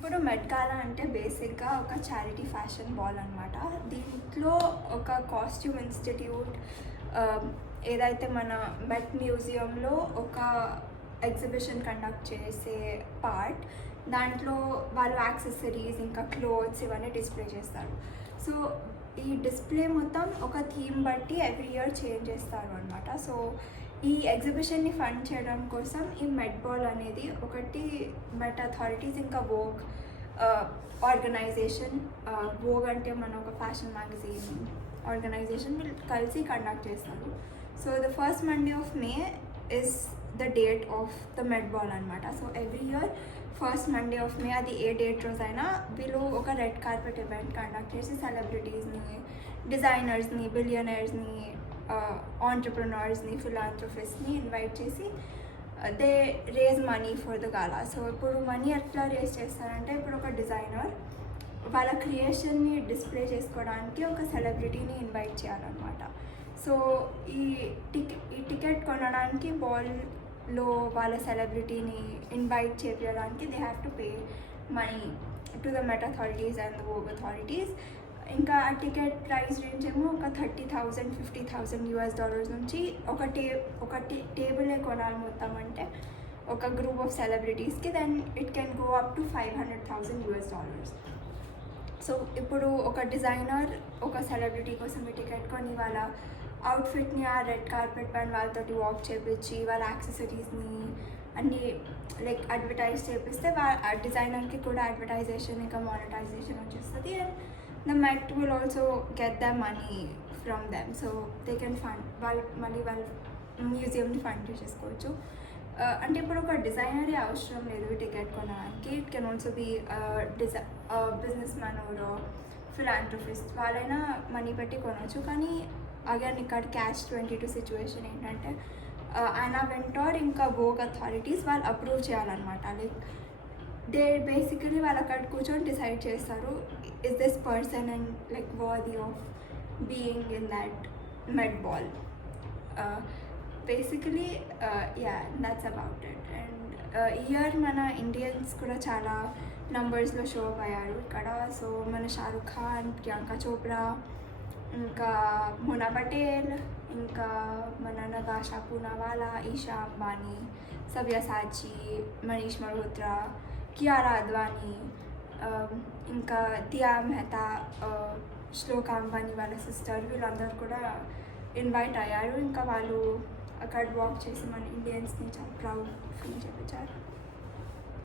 ఇప్పుడు మెడ్గాలా అంటే బేసిక్గా ఒక చారిటీ ఫ్యాషన్ బాల్ అనమాట దీంట్లో ఒక కాస్ట్యూమ్ ఇన్స్టిట్యూట్ ఏదైతే మన మెట్ మ్యూజియంలో ఒక ఎగ్జిబిషన్ కండక్ట్ చేసే పార్ట్ దాంట్లో వాళ్ళు యాక్సెసరీస్ ఇంకా క్లోత్స్ ఇవన్నీ డిస్ప్లే చేస్తారు. సో ఈ డిస్ప్లే మొత్తం ఒక థీమ్ బట్టి ఎవ్రీ ఇయర్ చేంజ్ చేస్తారు అనమాట సో ఈ ఎగ్జిబిషన్ని ఫండ్ చేయడం కోసం ఈ మెట్ బాల్ అనేది ఒకటి మెట్ అథారిటీస్ ఇంకా వోగ్ ఆర్గనైజేషన్ వోగ్ అంటే మన ఒక ఫ్యాషన్ మ్యాగజైన్ ఆర్గనైజేషన్ వీళ్ళు కలిసి కండక్ట్ చేస్తారు. So the first Monday of May is the date of the Met ball అనమాట so every year first Monday of May అది ఏ డేట్ రోజైనా వీళ్ళు ఒక రెడ్ కార్పెట్ ఈవెంట్ కండక్ట్ చేసి సెలబ్రిటీస్ని డిజైనర్స్ని బిలియనర్స్ని ఆంటర్ప్రినర్స్ని ఫిలాంథ్రఫిస్ట్ని ఇన్వైట్ చేసి they raise money for the gala so ఇప్పుడు మనీ ఎట్లా రేజ్ చేస్తారంటే ఇప్పుడు ఒక డిజైనర్ వాళ్ళ క్రియేషన్ని డిస్ప్లే చేసుకోవడానికి ఒక సెలబ్రిటీని ఇన్వైట్ చేయాలన్నమాట. సో ఈ టికెట్ ఈ టికెట్ కొనడానికి బాల్లో వాళ్ళ సెలబ్రిటీని invite చేపించడానికి they have to pay money to the Met authorities and the Vogue authorities ఇంకా ఆ టికెట్ ప్రైస్ రేంజ్ ఏమో ఒక thirty thousand fifty thousand US dollars నుంచి ఒక టే ఒక టేబులే కొనాలి మొత్తం అంటే ఒక group of సెలబ్రిటీస్కి then it can go up to five hundred thousand US dollars so ఇప్పుడు ఒక డిజైనర్ ఒక సెలబ్రిటీ కోసం టికెట్ కొని వాళ్ళ అవుట్ఫిట్ని ఆ రెడ్ కార్పెట్ పైన వాళ్ళతోటి వాక్ చేపించి వాళ్ళ యాక్సెసరీస్ని అన్నీ లైక్ అడ్వర్టైజ్ చేపిస్తే వాళ్ళ డిజైనర్కి కూడా అడ్వర్టైజేషన్ ఇంకా మానిటైజేషన్ వచ్చేస్తుంది. And the Met will also get their money from them so they can fund వాళ్ళు మళ్ళీ వాళ్ళు మ్యూజియంని ఫండ్ చేసేసుకోవచ్చు అంటే ఇప్పుడు ఒక డిజైనరే అవసరం లేదు టికెట్ కొనడానికి. ఇట్ కెన్ ఆల్సో బీ డిజై బిజినెస్ మ్యాన్ ఎవరో ఫిలాంట్రఫిస్ట్ వాళ్ళైనా మనీ పెట్టి కొనవచ్చు కానీ అగైన్ ఇక్కడ క్యాష్ ట్వంటీ టూ సిచ్యువేషన్ ఏంటంటే uh, ఆయన వెంటార్ ఇంకా వోగ్ అథారిటీస్ వాళ్ళు అప్రూవ్ చేయాలన్నమాట. లైక్ దే బేసికలీ వాళ్ళు అక్కడ కూర్చొని డిసైడ్ చేస్తారు is this person and like worthy of being in that Met ball basically yeah that's about it and year మన ఇండియన్స్ కూడా చాలా నంబర్స్లో షో అయ్యారు ఇక్కడ. సో మన షారుఖ్ ఖాన్ ప్రియాంక చోప్రా ఇంకా మునా పటేల్ ఇంకా మన నగాషా పూనావాలా ఈషా అంబానీ సవ్యసాచి మనీష్ మల్హోత్రా కియారా అద్వానీ ఇంకా దియా మెహతా uh, శ్లోక అంబానీ వాళ్ళ సిస్టర్ వీళ్ళందరూ కూడా ఇన్వైట్ అయ్యారు ఇంకా వాళ్ళు అక్కడ వాక్ చేసి మన ఇండియన్స్ని చాలా ప్రౌడ్ ఫీల్ చేయించారు